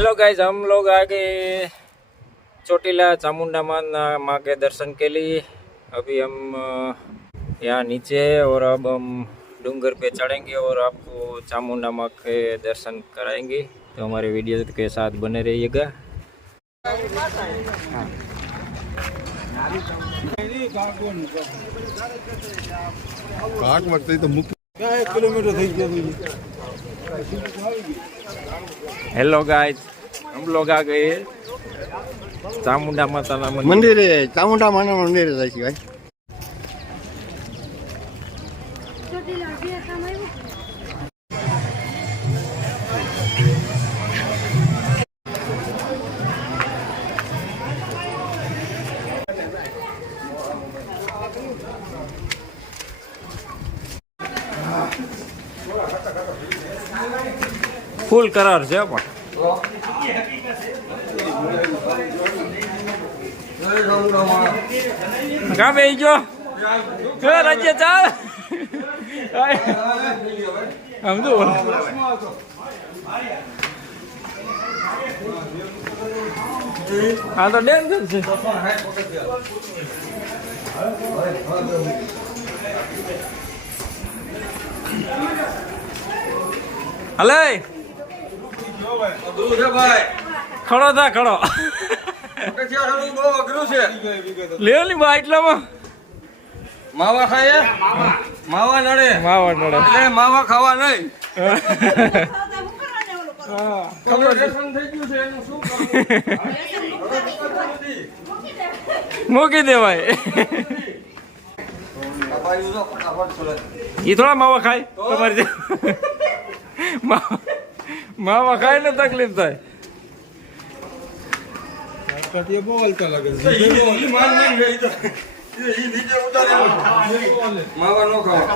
Hello guys हम लोग आ गए चोटीला चामुंडा माँ माँ के दर्शन के लिए अभी हम अ, यहाँ नीचे हैं और अब हम डूंगर पे चढ़ेंगे और आपको चामुंडा माँ के दर्शन कराएंगे तो हमारे वीडियो के साथ बने रहिएगा ઘાટ વર્તે તો મુખ્ય કિલોમીટર થઈ ગયા હેલો ગાય હમ લોગ આ ગયે. ચામુંડા માતાના મંદિરે. ચામુંડા માના મંદિરે જાય છે, ભાઈ. ફૂલ કરાર છે પણ કાં બે ગયો હે રાજ્ય ચાલ આમ તો હા તો ડેન્જર છે હલે ખડો થા ખડો. લેવની બા એટલામાં માવા ખાય માવા નડે. માવા નડે. એટલે માવા ખાવા નહીં? મૂકી દેવાય. એ થોડા માવા ખાય તમારી. માવા. માવા ખાય ને તકલીફ થાય.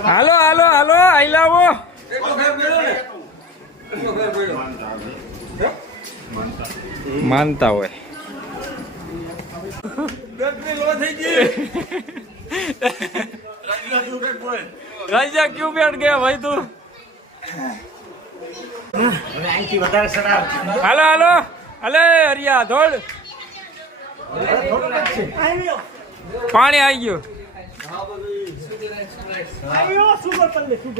હાલો હાલો હાલો આઈ લાવો. માનતા હોય. રાજા ક્યુ બેઠ ગયા ભાઈ તું? હાલો હાલો. હલે હરિયા ધોળ. પાણી આવી ગયું.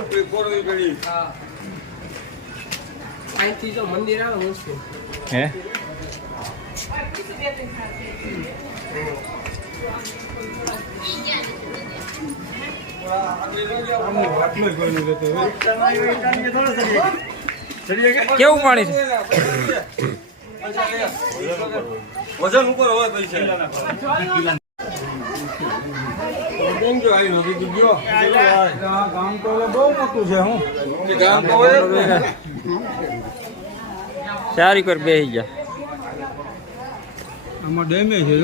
કોઈ કોરવી પડી. હે કેવું પાણી છે? વજન ઉપર હોય પૈસા. કેમ જો આવી નથી તું ગયો ગામ તો બહુ મોટું છે હું. ગામ તો હોય જ ને. સારી કર બેસી ગયા આમાં ડેમેજ છે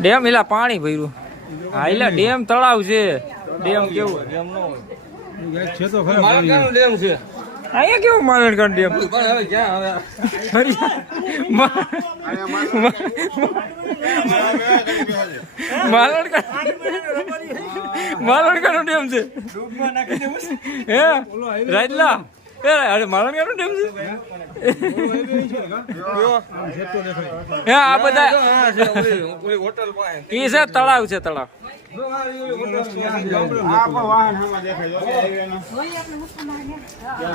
ડેમ એલા પાણી ભર્યું. હા એલા ડેમ તળાવ છે. ડેમ કેવું? એક છે તો ખરા ડેમ છે. અહીંયા કેવું માલણકર ડેમ પણ હવે ક્યાં હવે હરિયા મા- માલણકર માલણકર ડેમ છે હે રાજલા એ અરે માલણકર ડેમ છે હે આ બધા ઈ છે તળાવ છે તળાવ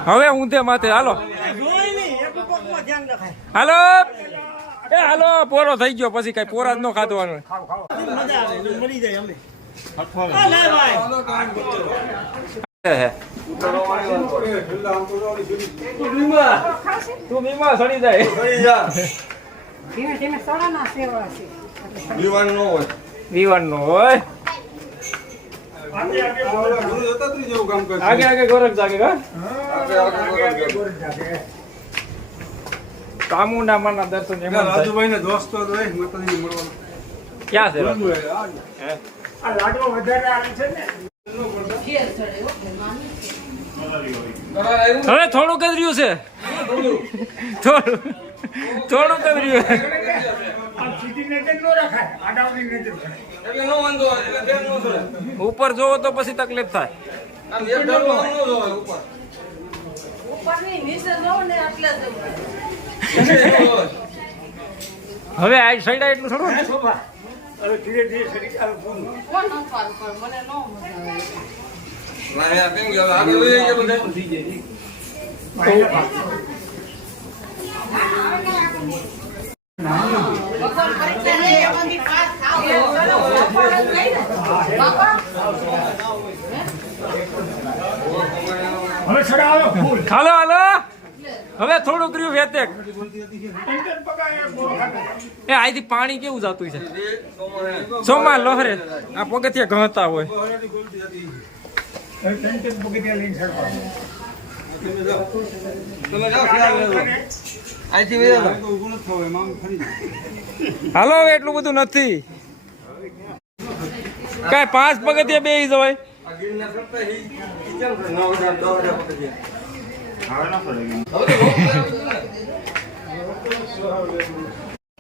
હવે ઊંધે માથે હાલો. હાલો. એ હાલો પોરો થઈ ગયો પછી કઈ પોરા જ ન ખાધવાનો. બીમાર ન હોય. દીવાન નો હોય આ ઓલા ગુરુ દત્તાત્રેય જેવું કામ કરે છે. આગે આગે ગોરખ જાગે ચામુંડા માના દર્શન એમ રાજુભાઈ ને દોસ્તો હતો એ મળવાનો. ક્યાં છે ગુરુ એ, આ જ. હે? કરાર હવે થોડુંક જ રહ્યું છે થોડું થોડુંક જ રહ્યું એટલે નો વાંધો એટલે બેન નો ચડે. ઉપર જોવો તો પછી તકલીફ થાય આમ એક ઢગલો આમ નો જોવાય ઉપર. ઉપરની નીચે જાઓ ને એટલે જ એટલે નો જોવાય. હવે આ સાઈડ એટલું થોડું કોણ પર મને નો મજા આવે આગળ બધા. પાસ થાવ એ ચલો નફાલ જ લઈ ને બાપા હાલો હાલો. હવે થોડુંક રહ્યું વેતેક. એ અહીંથી પાણી કેવું જતું છે? એ સોમા લોહરે. આ પગથિયા ઘતા હોય. તમે જાઓ. હાલો હવે એટલું બધું નથી. કાંઈ પાંચ પગથિયા બે હોય હવે